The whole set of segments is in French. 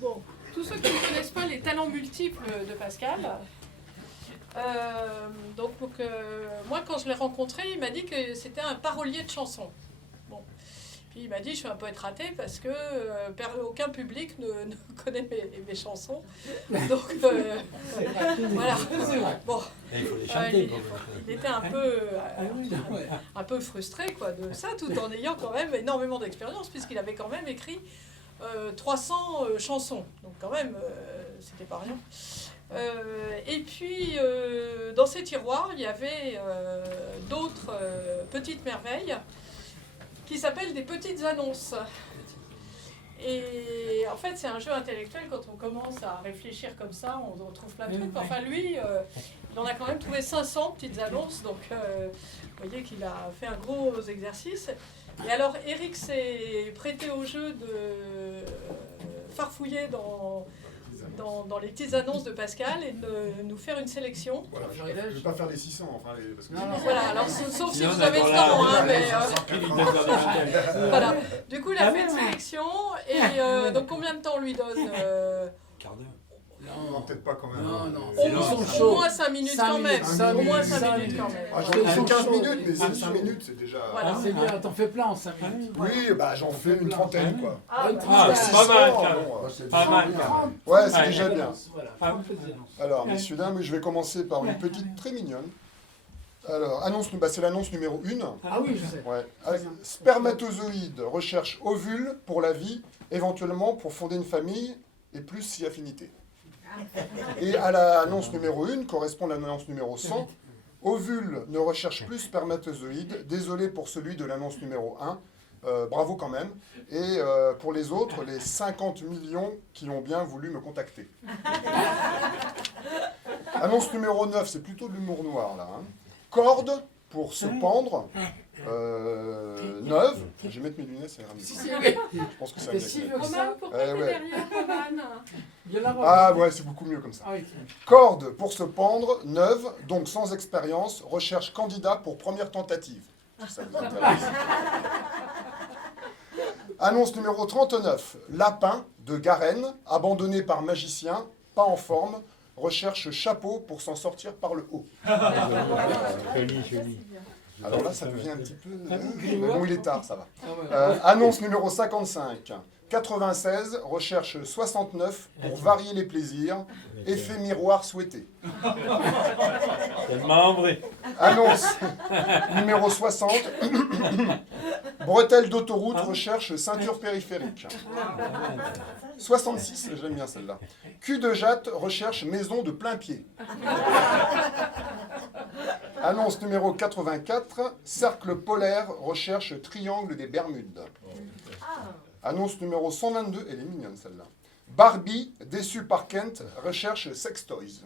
Bon, tous ceux qui ne connaissent pas les talents multiples de Pascal, moi quand je l'ai rencontré, il m'a dit que c'était un parolier de chansons. Bon. Puis il m'a dit je suis un poète raté parce que aucun public ne connaît mes chansons. Donc voilà. Bon. Il faut les chanter. Il était un peu frustré quoi, de ça, tout en ayant quand même énormément d'expérience, puisqu'il avait quand même écrit 300 chansons. Donc quand même, c'était pas rien. Et puis, dans ces tiroirs, il y avait d'autres petites merveilles qui s'appellent des petites annonces. Et en fait, c'est un jeu intellectuel. Quand on commence à réfléchir comme ça, on trouve plein de trucs. Enfin, lui, il en a quand même trouvé 500 petites annonces. Donc, vous voyez qu'il a fait un gros exercice. Et alors, Eric s'est prêté au jeu de farfouiller dans les petites annonces de Pascal et de nous faire une sélection. Voilà, je ne vais pas faire les 600, enfin, parce que... Voilà, alors sauf si vous avez le temps, hein, mais... voilà, du coup il a fait une sélection, et donc combien de temps on lui donne Quart d'heure. Non, peut-être pas quand même. Au moins 5 minutes quand même. Au moins 5 minutes quand même. J'en ai 15 minutes, mais 5 minutes, c'est déjà... Voilà. C'est bien, t'en fais plein en 5 minutes. Oui, bah j'en fais une trentaine, quoi. C'est pas mal, pas mal. Ouais, c'est déjà bien. Voilà. Alors, messieurs, dames, je vais commencer par une petite très mignonne. Alors, c'est l'annonce numéro 1. Ah oui, je sais. Ouais. Spermatozoïde recherche ovule pour la vie, éventuellement pour fonder une famille et plus si affinité. Et à l'annonce numéro 1 correspond l'annonce numéro 100. Ovule ne recherche plus spermatozoïde. Désolé pour celui de l'annonce numéro 1. Bravo quand même. Et pour les autres, les 50 millions qui ont bien voulu me contacter. Annonce numéro 9, c'est plutôt de l'humour noir là. Hein. Corde pour se pendre. Neuve. Je vais mettre mes lunettes, ça ira mieux. Je pense que ça va mieux. Roman, pourquoi t'es derrière Roman? Ah ouais, c'est beaucoup mieux comme ça. Corde pour se pendre, neuve, donc sans expérience, recherche candidat pour première tentative. Ça vous intéresse. Annonce numéro 39. Lapin de Garenne, abandonné par magicien, pas en forme, recherche chapeau pour s'en sortir par le haut. Joli. Alors là, ça devient un petit peu... mais bon, il est tard, ça va. Annonce numéro 55. 96, recherche 69 pour varier les plaisirs. Effet miroir souhaité. Tellement vrai. Annonce numéro 60. Bretelle d'autoroute recherche ceinture périphérique. 66, j'aime bien celle-là. Cul de jatte recherche maison de plein pied. Annonce numéro 84. Cercle polaire recherche triangle des Bermudes. Annonce numéro 122, elle est mignonne celle-là. Barbie, déçue par Kent, recherche sex toys.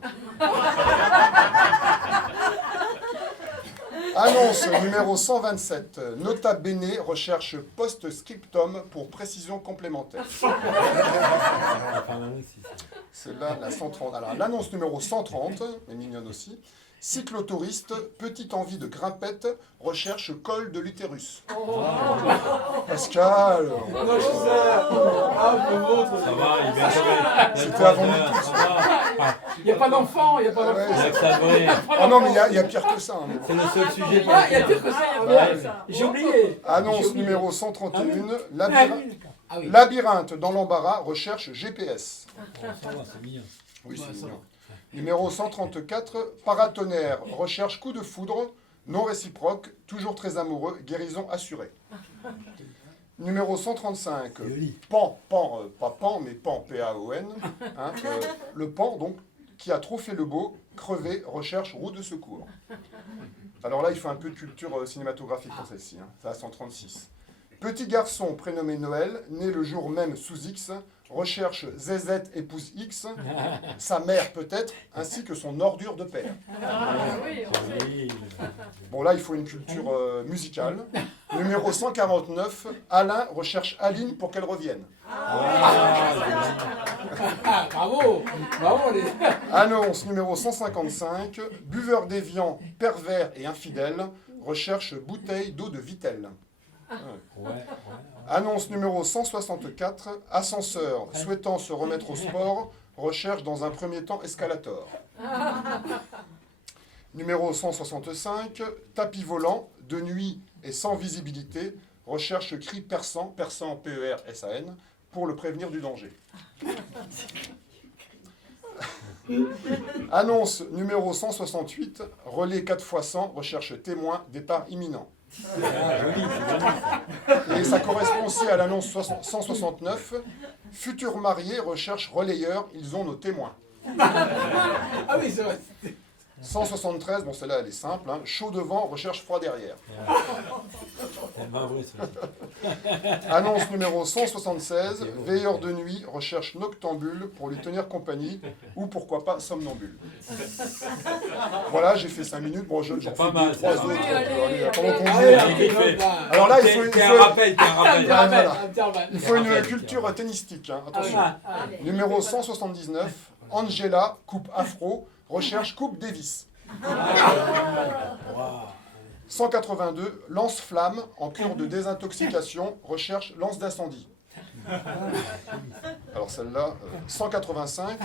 Annonce numéro 127. Nota Bene recherche post-scriptum pour précision complémentaire. Celle-là, la 130. Alors, l'annonce numéro 130, est mignonne aussi. Cyclotouriste, petite envie de grimpette, recherche col de l'utérus. Pascal. Ça va, il vient. C'était avant nous tous. Il n'y a pas d'enfant, il n'y a pas d'enfant. Ah non, mais il y a pire que ça. Hein. C'est le seul sujet. Il y a pire que ça. J'ai oublié. Annonce numéro 131. Labyrinthe dans l'embarras, recherche GPS. Ça va, c'est mignon. Oui, c'est mignon. Numéro 134, paratonnerre, recherche coup de foudre, non réciproque, toujours très amoureux, guérison assurée. Numéro 135, Pan, pas Pan, mais Pan, P-A-O-N, hein, le Pan, donc, qui a trop fait le beau, crevé, recherche roue de secours. Alors là, il faut un peu de culture cinématographique pour celle-ci, hein, ça à 136. Petit garçon prénommé Noël, né le jour même sous X, recherche ZZ épouse X, sa mère peut-être, ainsi que son ordure de père. Bon là, il faut une culture musicale. Numéro 149, Alain recherche Aline pour qu'elle revienne. Bravo. Annonce numéro 155, buveur déviant, pervers et infidèle, recherche bouteille d'eau de Vittel. Annonce numéro 164, ascenseur souhaitant se remettre au sport, recherche dans un premier temps escalator. Numéro 165, tapis volant, de nuit et sans visibilité, recherche cri perçant, perçant P-E-R-S-A-N, pour le prévenir du danger. Annonce numéro 168, relais 4x100, recherche témoin, départ imminent. Et ça correspond aussi à l'annonce 169, futur marié recherche relayeur, ils ont nos témoins. Ah oui, c'est vrai. 173, bon celle-là elle est simple, hein, chaud devant, recherche froid derrière. Annonce numéro 176, veilleur de nuit, recherche noctambule pour lui tenir compagnie, ou pourquoi pas somnambule. Voilà, j'ai fait 5 minutes, bon j'en fais pas mal, 3 c'est autres. pas mal. Pendant qu'on Allez, joue. Alors là, il faut une culture tennistique, hein, attention. Numéro 179, Angela, coupe afro, recherche coupe Davis. 182, lance-flamme, en cure de désintoxication, recherche lance d'incendie. Alors celle-là, 185,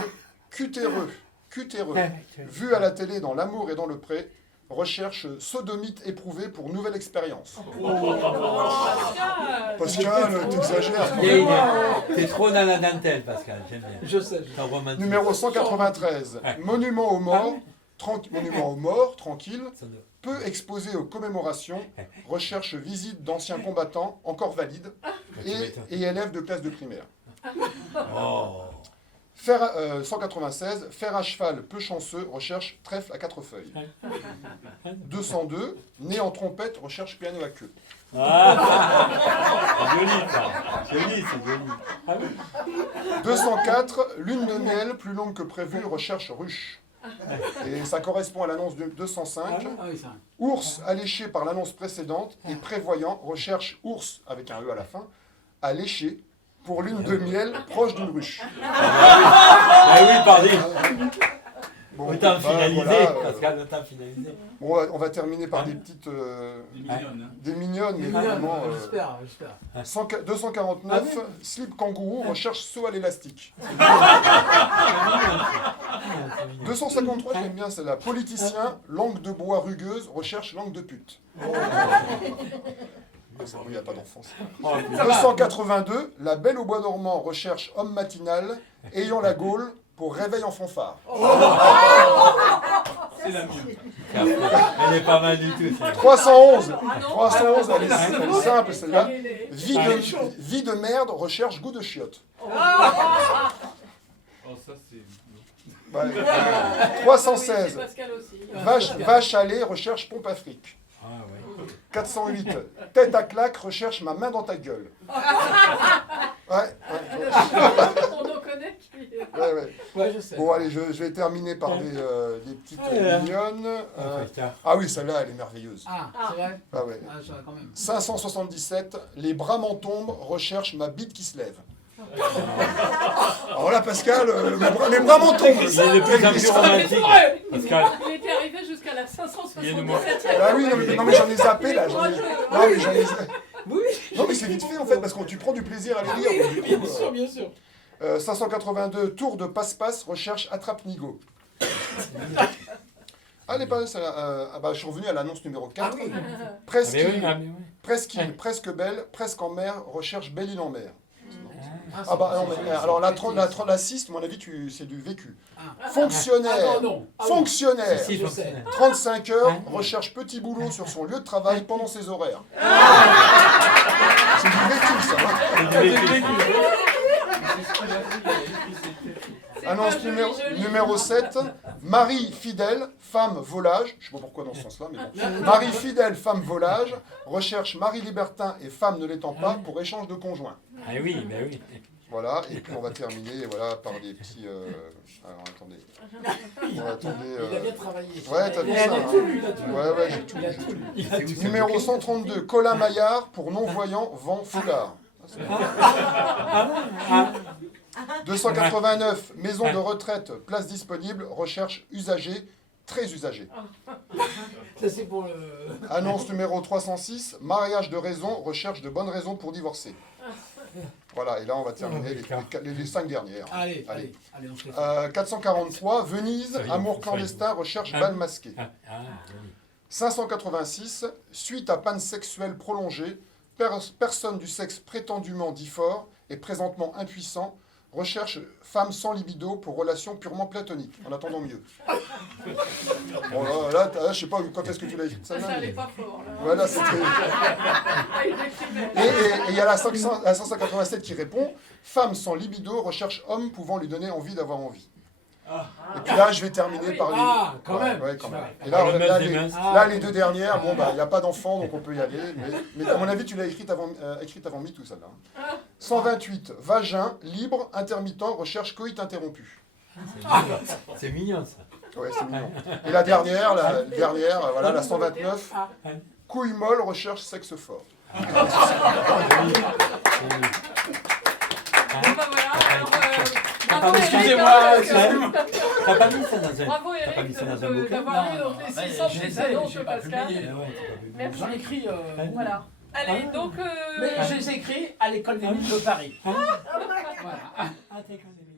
cutéreux, vu à la télé dans L'amour et dans le pré, recherche sodomite éprouvé pour nouvelle expérience. Pascal, t'exagères. T'es trop dans la dentelle, Pascal, j'aime bien. Je sais. Numéro 193, monument aux morts, tranquille, peu exposé aux commémorations, recherche visite d'anciens combattants, encore valides, et élèves de classe de primaire. 196, fer à cheval peu chanceux, recherche trèfle à 4 feuilles. 202, né en trompette, recherche piano à queue. C'est joli, ça. C'est joli. 204, lune de miel plus longue que prévu, recherche ruche. Et ça correspond à l'annonce de 205. Ours alléché par l'annonce précédente et prévoyant, recherche ours avec un E à la fin, alléché pour lune de miel proche d'une ruche. Pardon. Bon, Autant finaliser, voilà, Pascal, autant finaliser. bon, on va terminer par des petites... des mignonnes, mais vraiment... J'espère. 249, slip kangourou, recherche saut à l'élastique. 253, j'aime bien celle-là. Politicien, langue de bois rugueuse, recherche langue de pute. Il n'y a pas d'enfance. 282, la belle au bois dormant, recherche homme matinal, ayant la gaule pour réveil en fanfare. C'est la mieux. Elle est pas mal du tout. 311, elle est simple celle-là. Vie de merde, recherche goût de chiotte. Oh, ça c'est... 316, vache à lait, recherche pompe afrique. 408, tête à claque, recherche ma main dans ta gueule. Ouais. On en connaît qui... Ouais, je sais. Bon, allez, je vais terminer par des petites mignonnes. Ah oui, celle-là, elle est merveilleuse. Ah, c'est vrai. Ah ouais. Ah, je quand même. 577, les bras m'en tombent, recherche ma bite qui se lève. Alors là, Pascal, les bras m'en tombent. Il est de plus en plus romantique. Pascal. Il était arrivé jusqu'à la 577e. Ah oui, non mais j'en ai zappé là. Non mais c'est vite fait en fait, parce que tu prends du plaisir à les lire. Bien sûr. 582, tour de passe-passe, recherche attrape-nigo. Allez, je suis revenu à l'annonce numéro 4. Presqu'île, presque belle, presque en mer, recherche belle île en mer. Alors la 6, à mon avis, c'est du vécu. Fonctionnaire, fonctionnaire, 35 heures, recherche petit boulot sur son lieu de travail pendant ses horaires. C'est du vécu, ça. Annonce numéro 7, mari fidèle, femme volage, je ne sais pas pourquoi dans ce sens-là, mais bon. Mari fidèle, femme volage, recherche mari libertin et femme ne l'étant pas pour échange de conjoints. Ah oui, mais oui. Voilà, et puis on va terminer par des petits... Alors attendez. Il a bien travaillé. Ouais, t'as vu ça. Ouais, j'ai tout lu. Numéro 132, Colin Maillard, pour non-voyant, vent foulard. 289, maison de retraite, place disponible, recherche usager, très usagé. Ça, c'est pour le. Annonce numéro 306, mariage de raison, recherche de bonnes raisons pour divorcer. Voilà, et là on va terminer les 5 dernières. Allez, on se fait. 443, Venise, Soyons amour fous, clandestin, recherche Ah. bal masqué. Ah, joli. 586, suite à panne sexuelle prolongée, personne du sexe prétendument dit fort et présentement impuissant, recherche femme sans libido pour relation purement platonique, en attendant mieux. Bon, là, je sais pas quand est-ce que tu l'as écrit. Ça allait pas fort, là. Voilà, c'était... Ah, il écrivait. Et il y a la 587 qui répond, femme sans libido recherche homme pouvant lui donner envie d'avoir envie. Et puis là, je vais terminer par les... Ah, quand même. Ouais, quand même. Et Ah, le là, masque des les, masques. là, les deux dernières, bon, bah, il n'y a pas d'enfant, donc on peut y aller. Mais à mon avis, tu l'as écrite avant MeToo, celle-là. 128, vagin, libre, intermittent, recherche coït interrompu. C'est mignon ça. Ouais, c'est mignon. Et la dernière, voilà, la 129, couille molle, recherche sexe fort. Bon, bah voilà, alors, bravo, Eric, Excusez-moi, hein, T'as pas mis ça dans un... Bravo T'as pas mis Eric ça dans un bouquin. d'avoir lu donc les 600 je petites sais, annonces j'ai de pas Pascal. publié. Merci. J'en écris. Voilà. Allez, donc... Mais je les ai écrits à l'école des mines de Paris. Voilà. Ah, t'es quand même...